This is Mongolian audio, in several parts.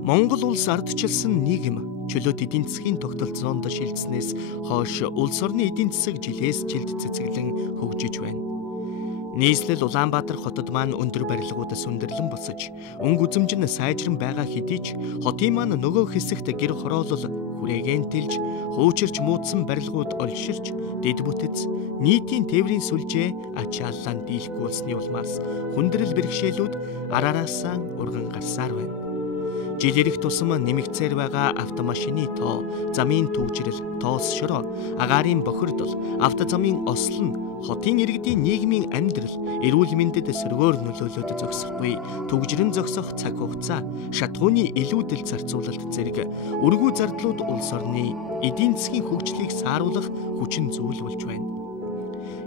Монгол улс ардчилсан нийгэм чөлөөт эдийн засгийн тогтолцоонд шилжснээс хойш улс орны эдийн засаг жилээс жилд цэцэглэн хөгжиж байна. Нийслэл Улаанбаатар хотод маань өндөр барилгуудаас өндөрлөн босож, өнгө үзэмж нь сайжран байгаа хэдий ч хотын маань нөгөө хэсэгт гэр хороолол хүрээген тэлж, хуучирч муудсан барилгууд олширч, дэд бүтэц, нийтийн тээврийн сүлжээ ачааллаанд дийлэхгүй болсны улмаас хүндрэл бэрхшээлүүд араараасаа урган гарсаар байна. Жил ирэх тусам нэмэгцээр байгаа автомашины тоо, замын түгжрэл, тоос шороо, агаарын бохирдол, автозамын ослон хотын иргэдийн нийгмийн амьдрал, эрүүл мэндэд сөргөөр нөлөөлөд зогсохгүй, түгжрэн зогсох цаг хугацаа, шатгууны илүүдэл зарцуулалт зэрэг өргүү зардлууд улс орны эдийн засгийн хөгжлийг сааруулах хүчин зүйл болж байна.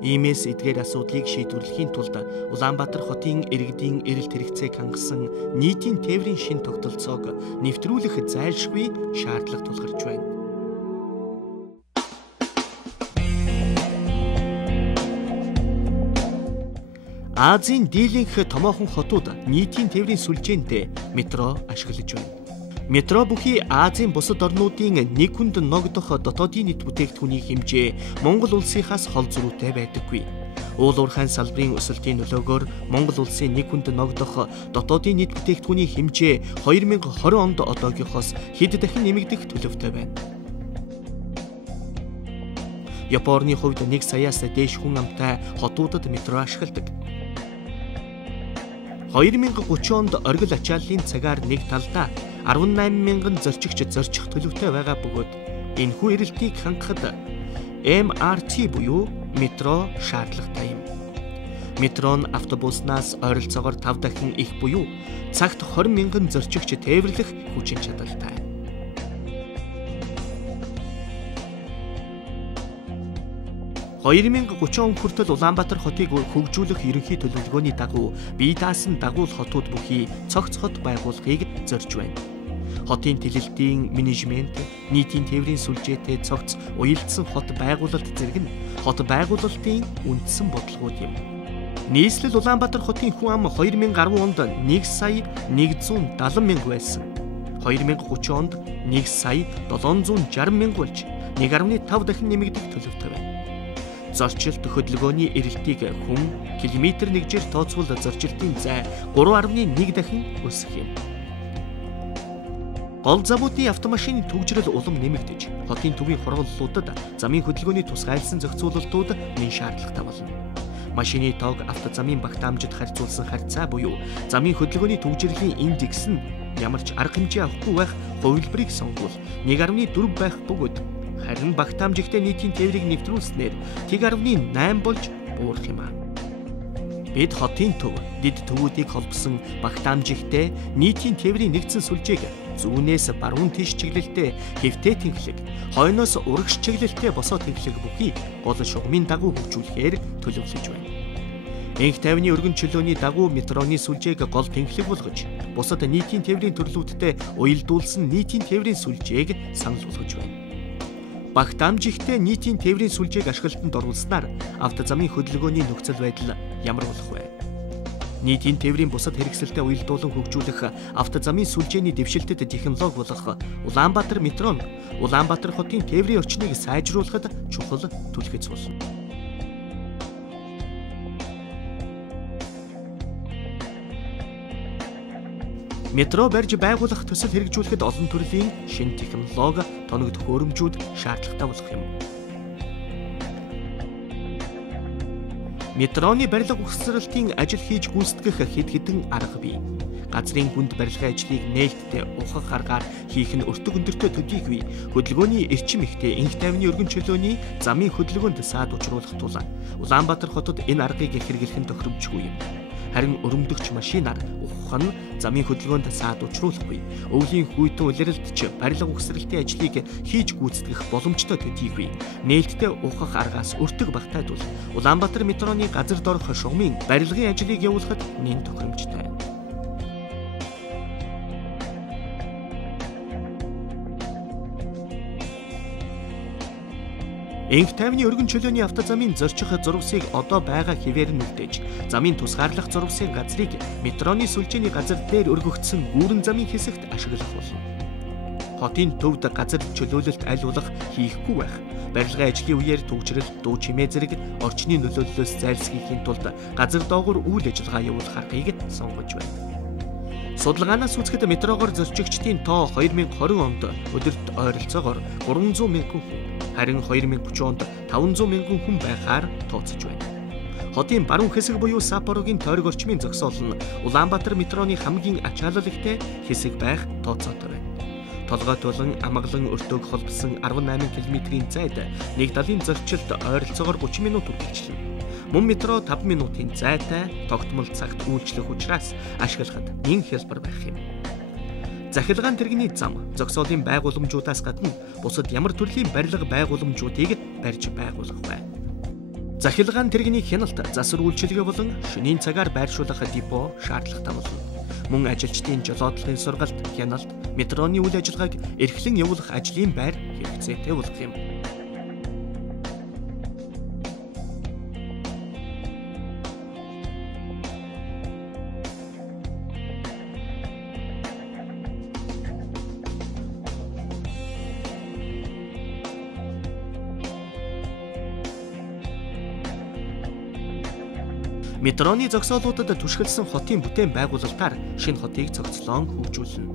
Иймээс эдгээр асуудлыг шийдвэрлэхийн тулд Улаанбаатар хотын иргэдийн эрэлт хэрэгцээг хангасан нийтийн тээврийн шин тогтолцоог нэвтрүүлэх зайлшгүй шаардлага тулгарч байна. Азийн дийлэнх томоохон хотууд нийтийн тээврийн сүлжээнд метро ашиглаж байна. Метро бүхий Азийн бусад орнуудын нэг хүнд ногдох дотоодын нийт бүтээгдэхүүний хэмжээ Монгол улсынхаас хол зөрүүтэй байдаггүй. Уул уурхайн салбарын өсөлтийн нөлөөгөөр Монгол улсын нэг хүнд ногдох дотоодын нийт бүтээгдэхүүний хэмжээ 2020 онд одоогийнхоос хэд дахин нэмэгдэх төлөвтэй байна. Японы хувьд 1 саяас дээш хүн амтай хотуудад метро ашигладаг. 2030 онд оргил ачааллын цагаар нэг талдаа 18,000 зорчигч зорчих төлөвтэй байгаа бөгөөд энэхүү эрэлтийг хангахад MRT буюу метро шаардлагатай юм. Метро нь автобуснаас ойролцоогоор 5 дахин их буюу цагт 20,000 зорчигч тээвэрлэх хүчин чадалтай. «2030 он хүртэл Улаанбаатар хотыг хөгжүүлэх ерөнхий төлөвлөгөөний дагуу бие даасан дагуул хотууд бүхий цогц хот байгуулахыг зорж байна. Хотын тэлэлтийн менежмент, нийтийн тээврийн сүлжээтэй цогц уялдсан хот байгуулалт зэрэг нь хот байгуулалтын үндсэн бодлогууд юм. Нийслэл Улаанбаатар хотын хүн ам 2010 онд 1 сая 170 мянга байсан. 2030 онд 1 сая 760 мянга болж 1.5 дахин нэмэгдэх төлөвтэй байна. Зорчилт хөдөлгөөний эрэлтийг хүн километр нэгжээр тооцвол зорчилтын зай 3.1 дахин өсөх юм. Гол замуудын автомашины түгжрэл улам нэмэгдэж, хотын төвийн хорооллуудад замын хөдөлгөөний тусгай айлсан зохицуулалтууд нэн шаардлагатай болно. Машины тоог автозамын багтаамжид харьцуулсан харьцаа буюу замын хөдөлгөөний түгжрэлийн индекс нь ямар ч арга хэмжээ авахгүй байх хувилбарыг сонгвол 1.4 байх бөгөөд харин багтаамжигтай нийтийн тээврийг нэвтрүүлснээр 1.8 болж буурах юм аа. Бид хотын төв, дэд төвүүдийг холбосон багтаамжигтай нийтийн тээврийн нэгдсэн сүлжээг зүүнээс баруун тийш чиглэлтэй хэвтээ тэнхлэг, хойноос урагш чиглэлтэй босоо тэнхлэг бүхий гол шугамын дагуу хөгжүүлэхээр төлөвлөж байна. Энх тайвны өргөн чөлөөний дагуу метроны сүлжээг гол тэнхлэг болгож, бусад нийтийн тээврийн төрлүүдтэй уялдуулсан нийтийн тээврийн сүлжээг санал болгож байна. Багтаамжигтай нийтийн тээврийн сүлжээг ашиглалтанд оруулснаар автозамын хөдөлгөөний нөхцөл байдал ямар болох вэ? Нийтийн тээврийн бусад хэрэгсэлтэй уялдуулан хөгжүүлэх автозамын сүлжээний дэвшилтэд технологи болох Улаанбаатар метро нь Улаанбаатар хотын тээврийн орчныг сайжруулахад чухал түлхэц болно. Метро барьж байгуулах төсөл хэрэгжүүлэхэд олон төрлийн шинэ технологи, тоног төхөөрөмжүүд шаардлагатай болох юм. Метроны барилга ухсралтын ажил хийж гүйцэтгэх хэд хэдэн арга бий. Газрын хүнд барилгын ажлыг нээлттэй ухах аргаар хийх нь өртөг өндөртэй төдийгүй хөдөлгөөний эрчим ихтэй энх тайвны өргөн чөлөөний замын хөдөлгөөнд саад учруулах тул Улаанбаатар хотод энэ аргыг хэрэглэх нь тохиромжгүй юм. Харин өрөмдөгч машинаар ухах нь замын хөдөлгөөнд саад учруулахгүй. Өвлийн хүйтэн улиралдч барилга ухсралтын ажлыг хийж гүйцэтгэх боломжтой төдийгүй нээлттэй ухах аргаас өртөг багтайдвал Улаанбаатар метроны газар дорох шугамын барилгын ажлыг явуулахад нэн тохиромжтой. Энх тайвны өргөн чөлөөний автозамын зорчих зурвасыг одоо байгаа хэвээр нь үлдээж, замын тусгаарлах зурвасын газрыг метроны сүлжээний газар дээр өргөгдсөн гүүрэн замын хэсэгт ашиглах болно. Хотын төвд газар чөлөөлөлт аль болох хийхгүй байх. Барилгын ажлын үеэр түгжрэл, дуу чимээ зэрэг орчны нөлөөллөөс зайлсхийхийн тулд газар доогуур үйл ажиллагаа явуулах аргыг сонгож байна. Судалгаанаас үзэхэд метрогоор зорчигчдын тоо 2020 онд өдөрт ойролцоогоор 300 мянган хүн, харин 2030 онд 500 мянган хүн байхаар тооцож байна. Хотын баруун хэсэг буюу Саппорогийн тойрог орчмын зогсоол нь Улаанбаатар метроны хамгийн ачаалал ихтэй хэсэг байх тооцоотой байна. Толгойд болон Амгалан өртөөг холбосон 18 км-ийн зайд нэг далын зорчилт ойролцоогоор 30 минут үргэлжилнэ. Мөн метро 5 минутын зайтай тогтмол цагт үйлчлэх учраас ашиглахад нэн хялбар байх юм. Захилгаан тэрэгний зам, зогсоолын байгууламжуудаас гадна бусад ямар төрлийн барилга байгууламжуудыг барьж байгуулах вэ? Захилгаан тэрэгний хяналт, засвар үйлчилгээ болон шөнийн цагаар байршуулах депо шаардлагатай болно. Мөн ажилчдын жолоодлогын сургалт, хяналт, метроны үйл ажиллагааг эрхлэн явуулах ажлын байр хэрэгцээтэй болох юм. Метроны зогсоолуудад түшгэлсэн хотын бүтээн байгуулалтаар шинэ хотыг цогцлон хөгжүүлнэ.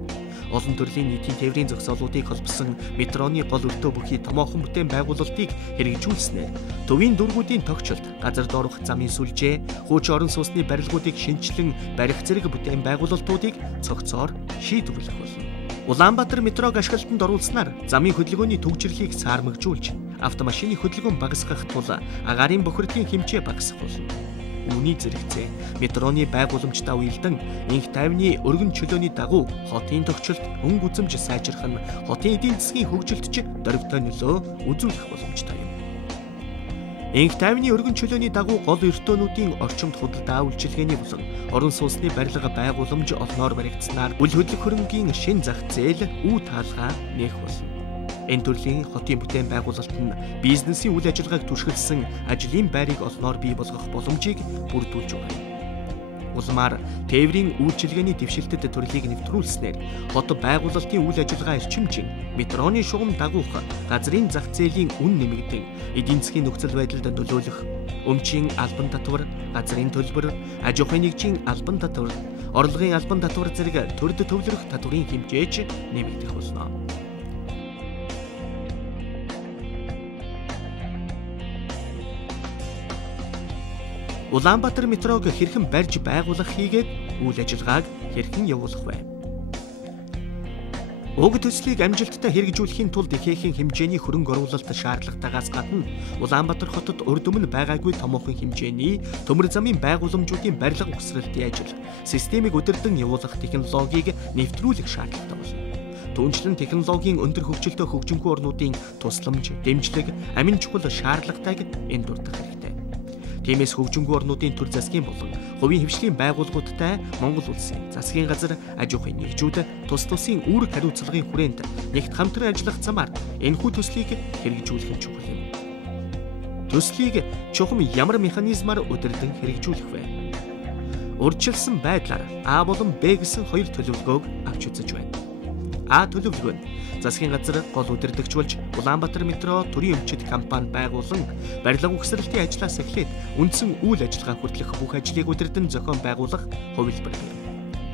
Олон төрлийн нийтийн тээврийн зогсоолуудыг холбосон метроны гол өртөө бүхий томоохон бүтээн байгуулалтыг хэрэгжүүлснээр төвийн дүүргүүдийн тогтчлт, газар доорх замын сүлжээ, хууч орон сууцны барилгуудыг шинжилэн барих зэрэг бүтээн байгуулалтуудыг цогцоор шийдвэрлэх болно. Улаанбаатар метрог ашиглалтанд оруулснаар замын хөдөлгөөний төвчрлийг саармагжуулж, автомашины хөдөлгөөн багасгах тул агаарын бохирдлын хэмжээ багасгах болно. Үүний зэрэгцээ метроны байгууламжтай уялдан энх тайвны өргөн чөлөөний дагуу хотын тогтчлт, өнгө үзэмж сайжрах нь хотын эдийн засгийн хөгжилд ч дөрвтэй нөлөө үзүүлэх боломжтой юм. Энх тайвны өргөн чөлөөний дагуу гол өртөөнүүдийн орчимд худалдаа үйлчилгээний болон орон сууцны барилга байгууламж олноор баригдсанаар үл хөдлөх хөрөнгийн шин зах зээл үе таалгаа нээх болно. Энэ төрлийн хотын бүтээн байгуулалт нь бизнесийн үйл ажиллагааг түшгэлсэн ажлын байрыг олноор бий болгох боломжийг бүрдүүлж байгаа юм. Улмаар тээврийн үйлчилгээний дэвшилтэд төрлийг нэвтрүүлснээр хот байгуулалтын үйл ажиллагаа эрчимжин метроны шугам дагуух, газрын зах зээлийн үн нэмэгдэн, эдийн засгийн нөхцөл байдалд нөлөөлөх, өмчийн албан татвар, газрын төлбөр, аж ахуйн нэгжийн албан татвар, орлогын албан татвар зэрэг төрд төвлөрөх татврын хэмжээч нэмэгдэх болно. Улаанбаатар метрог хэрхэн барьж байгуулах хийгээд үйл ажиллагааг хэрхэн явуулах вэ? Уг төслийг амжилттай хэрэгжүүлэхийн тулд ихээхэн хэмжээний хөрөнгө оруулалт шаардлагатайгаас гадна Улаанбаатар хотод урд өмнө байгаагүй томоохон хэмжээний төмөр замын байгууламжуудын барилга ухсралтын ажил, системийг удирдан явуулах технологиг нэвтрүүлэх шаардлагатай болно. Түүнчлэн технологийн өндөр хөгжилтэй хөгжингүй орнуудын тусламж, дэмжлэг, амин чухал шаардлагатайг энд дурдах хэрэгтэй. Тиймээс хөгжингүй орнуудын төр засгийн болон хувийн хвшлийн байгууллагуудтай Монгол улсын засгийн газар, аж ахуйн нэгжүүд тус тусын үүрэг хариуцлагын хүрээнд нэгт хамтран ажиллах замаар энэхүү төслийг хэрэгжүүлэх нь чухал юм. Төслийг чухам ямар механизмаар удирдан хэрэгжүүлэх вэ? Урьдчилсан байдлаар А болон Б гэсэн хоёр төлөвлөгөөг авч үзэж байна. А төлөвлөгөө нь засгийн газар гол удирдагч болж Улаанбаатар метро төрийн өмчит компани байгуулан барилга ухсралтын ажлаас эхлээд үндсэн үйл ажиллагаа хүртэлх бүх ажлыг удирдан зохион байгуулах хувилбар юм.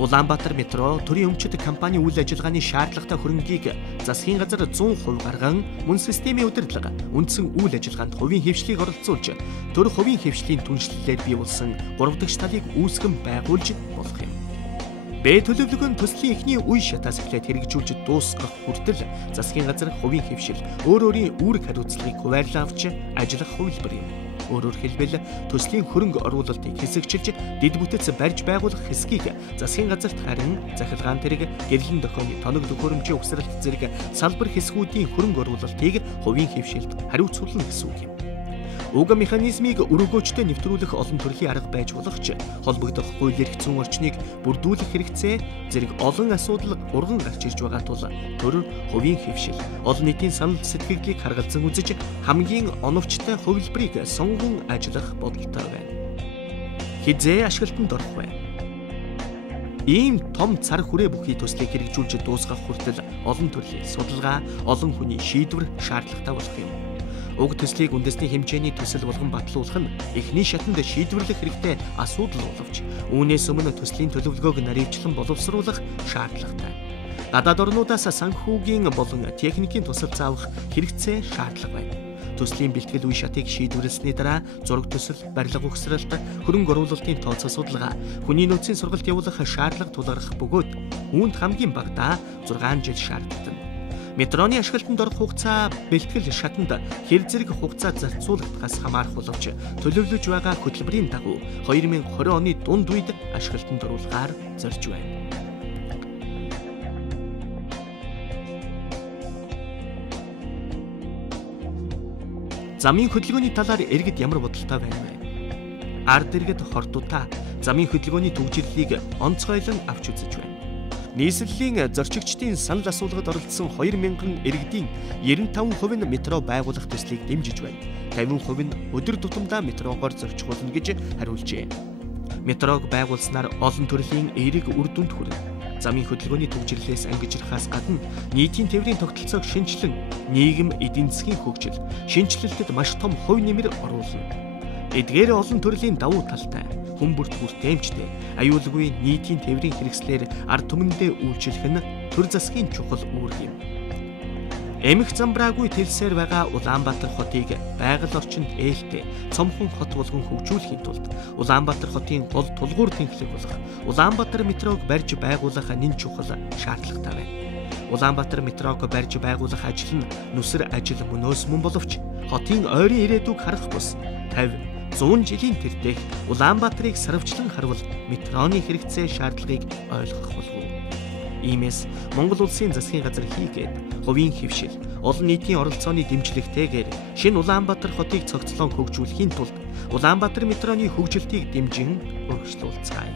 Улаанбаатар метро төрийн өмчит компани үйл ажиллагааны шаардлагатай хөрөнгийг засгийн газар 100% гарган мөн системийн удирдлага, үндсэн үйл ажиллагаанд хувийн хвшлийг оролцуулж, төр хувийн хвшлийн түншлэлээр бий болсон 3 дахь талыг үүсгэн байгуулж болох юм. Б төлөвлөгөө нь төслийн эхний үе шатаас эхлээд хэрэгжүүлж дуусгах хүртэл засгийн газар хувийн хвшил өөрийн үүрэг хариуцлагыг хуваарлан авч ажиллах хувилбар юм. Өөрөөр хэлбэл төслийн хөрөнгө оруулалтыг хэсэгчилж дэд бүтэц барьж байгуулах хэсгийг засгийн газарт харин захилгаан тэрэг, гэрлэн дохионы тоног төхөөрөмжийн ухсралт зэрэг салбар хэсгүүдийн хөрөнгө оруулалтыг хувийн хвшилд хариуцуулна гэсэн үг юм. Уг механизмыг өргөөжтэй нэвтрүүлэх олон төрлийн арга байж болох ч холбогдох хууль эрх зүйн орчныг бүрдүүлэх хэрэгцээ зэрэг олон асуудал урган гарч ирж байгаа тул төр хувийн хэвшил, олон нийтийн санал сэтгэлдлийг харгалзан үзэж хамгийн оновчтой хувилбарыг сонгон ажиллах бодолтой байна. Хизээ ашиглалтанд орох вэ? Ийм том цар хүрээ бүхий төслийг хэрэгжүүлж дуусгах хүртэл олон төрлийн судалгаа, олон хүний шийдвэр шаардлагатай болох юм. Уг төслийг үндэсний хэмжээний төсөл болгон батлуулах нь эхний шатанд шийдвэрлэх хэрэгтэй асуудал боловч үүнээс өмнө төслийн төлөвлөгөөг наривчлан боловсруулах шаардлагатай. Гадаад орнуудаас санхүүгийн болон техникийн тусалц авах хэрэгцээ шаардлага байна. Төслийн бэлтгэл үе шатыг шийдвэрлсэний дараа зураг төсөл, барилга угсралт, хөрөнгө оруулалтын тооцоо судалгаа, хүний нөөцийн сургалт явуулах шаардлага тулгарх бөгөөд үүнд хамгийн багадаа 6 жил шаарддаг. Метроны ашиглалтанд орох хугацаа бэлтгэл шатанд хэр зэрэг хугацаа зарцуулагдахаас хамаарах боловч төлөвлөж байгаа хөтөлбөрийн дагуу 2020 оны дунд үед ашиглалтанд оруулахаар зорж байна. Замын хөдөлгөөний талаар иргэд ямар бодолтой байна вэ? Ард иргэд хортуудаа замын хөдөлгөөний төвжирлийг онцгойлон авч үзэж байна. Нийслэлийн зорчигчдын санал асуулгад оролцсон 2000 иргэдийн 95% нь метро байгуулах төслийг дэмжиж байна. 50% нь өдөр тутамдаа метрогоор зорчигуулна гэж хариулжээ. Метрог байгуулснаар олон төрлийн эерэг үр дүнд хүрнэ. Замын хөдөлгөөний төвжирлээс ангижрахаас гадна нийтийн тээврийн тогтолцоог шинжилэн нийгэм эдийн засгийн хөгжил, шинжилэлтэд маш том хувь нэмэр оруулна. Эдгээр олон төрлийн давуу талтай, хүн бүрт хүртээмжтэй, аюулгүй нийтийн тээврийн хэрэгслээр ард түмэндээ үйлчлэх нь төр засгийн чухал үүрэг юм. Эмх замбраагүй тэлсээр байгаа Улаанбаатар хотыг байгаль орчинд ээлтэй, цомхон хот болгон хөгжүүлэхийн тулд Улаанбаатар хотын гол тулгуур тэнхлэг болох Улаанбаатар метрог барьж байгуулах нэн чухал шаардлагатай байна. Улаанбаатар метрог барьж байгуулах ажил нь нүсэр ажил мөнөөс мөн боловч хотын ойрын ирээдүйг харах бус 50-100 жилийн тэртех Улаанбаатарыг сарвчлан харвал метроны хэрэгцээ шаардлагыг ойлгох болов уу? Иймээс Монгол улсын засгийн газар хийгээд хувийн хэвшил, олон нийтийн оролцооны дэмжлэгтэйгээр шинэ Улаанбаатар хотыг цогцлон хөгжүүлэхийн тулд Улаанбаатар метроны хөгжилтийг дэмжин өргөжлүүлцгаая.